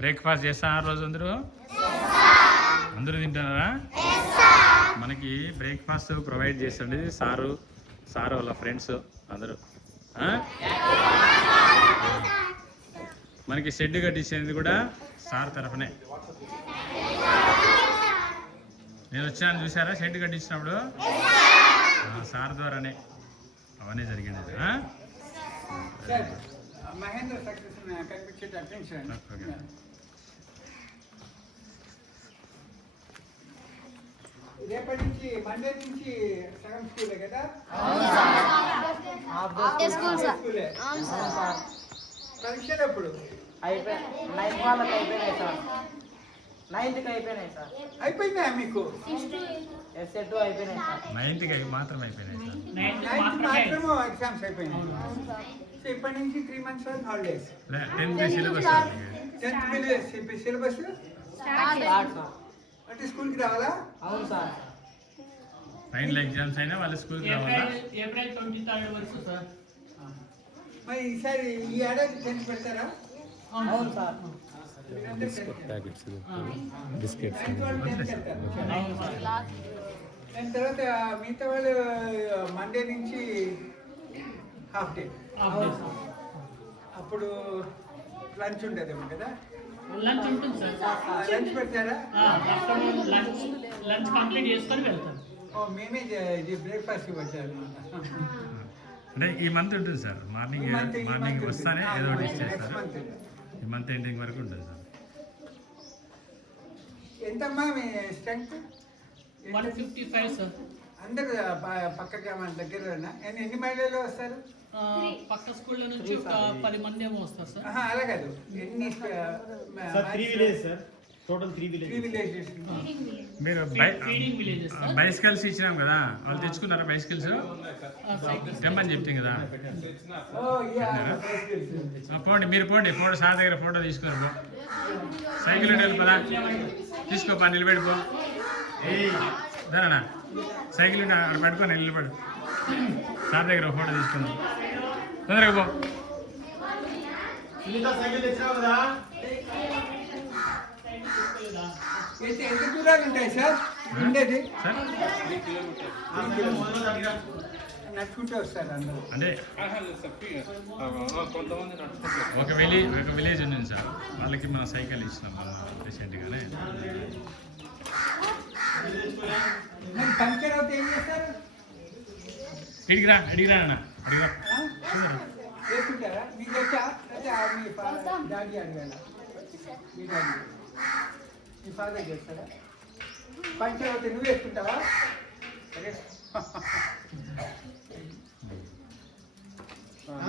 Breakfast చేస్తారా రోజు అందరూ? అందరూ తింటున్నారా? మనకి బ్రేక్ఫాస్ట్ ప్రొవైడ్ చేస్తుంది సారు వాళ్ళ ఫ్రెండ్స్ అందరూ. మనకి షెడ్ కట్టించేది కూడా సార్ తరఫునే. నేను వచ్చాను చూసారా షెడ్ కట్టించినప్పుడు? సార్ ద్వారానే అవన్నీ జరిగింది. రేపటి నుంచి మండే నుంచి సగం స్కూలే కదా? పరీక్షలు ఎప్పుడు అయిపోయినాయి సార్? 9th అయిపోయినాయి సార్. అయిపోయినాయా మీకు? ఎస్సెట్ అయిపోయినాయి సార్. 9th మాత్రం అయిపోయినాయి సార్. 9th మాత్రమే ఎగ్జామ్స్ అయిపోయినాయి. సో ఇప్పటి నుంచి 3 months వరకు holidays. 10th syllabus 10th syllabus అంటే స్కూల్కి రావాలా? అవును సార్. ఫైనల్ ఎగ్జామ్స్ అయినా వాళ్ళ స్కూల్కి రావాలా? ఏప్రిల్ 23 వరకు సార్. మరి ఈసారి ఈ ఏడాది 10th పెడతారా? అవును సార్. బిస్కెట్స్ దాని తర్వాత మిగతా వాళ్ళు మండే నుంచి హాఫ్ డే. అప్పుడు లంచ్ ఉంటుందేమో కదా? లంచ్ ఉంటుంది సార్. లంచ్ పెడతారా? లంచ్ కంప్లీట్ చేసుకొని వెళ్తాం. మేమే బ్రేక్ఫాస్ట్ పెట్టాలి. అంటే ఈ మంత్ ఉంటుంది సార్. మార్నింగ్ వస్తానే ఏదో ఒకటి ఇచ్చేస్తారు. ఈ మంత్ ఎండింగ్ వరకు ఉంటుంది సార్. ఎంతమ్మా మీ స్ట్రెంగ్త్? 155 సార్. అందరు పక్క గ్రామాల దగ్గర ఎన్ని మైళ్ళలో వస్తారు? పక్క స్కూళ్ళ నుంచి ఒక 10 మంది ఏమో వస్తారు సార్. అలా కాదు, ఎన్ని? 3 villages సార్. Total 3 villages. మీరు బైసికల్స్ ఇచ్చినాం కదా, వాళ్ళు తెచ్చుకున్నారా బైసికల్స్? తెమ్మని చెప్తాం కదా. పోండి, మీరు పోండి. ఫోటో సార్ దగ్గర ఫోటో తీసుకోరు. సైకిల్ ఉండాలి పదా, తీసుకోపా, నిలబెడిపో. దానా సైకిల్ ఉంటే అక్కడ పట్టుకొని నిలబడు. సార్ దగ్గర ఫోటో తీసుకుందాం. తొందరగా పో. సైకిల్ తెచ్చినావు కదా? ఎంత దూరాలు ఉంటాయి సార్ ఉండేది? నడుచుకుంటూ వస్తారు అందరూ. అంటే ఒక విలేజ్ ఉంది సార్, వాళ్ళకి మనం సైకిల్ ఇచ్చినాం రీసెంట్గానే. పంక్చర్ అవుతే ఏం చేస్తారు? అడిగిరా అడిగిరా వేసుకుంటారా? మీకు వచ్చా? మీ డాడీ అడగాల. మీ డాడీ మీ ఫాదర్ చేస్తారా? పంక్చర్ అవుతే నువ్వు వేసుకుంటావా? అరే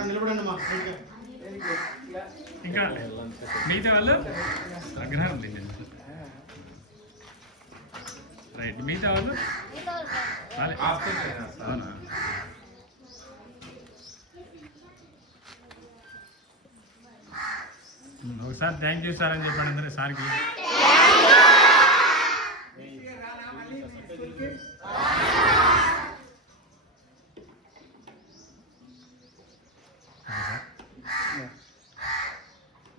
నిలబడండి మా. ఇంకా మిగతా వాళ్ళు అగ్రహారం రైట్. మిగతా వాళ్ళు అవునా? ఒకసారి థ్యాంక్ యూ సార్ అని చెప్పండి అందరూ సార్కి.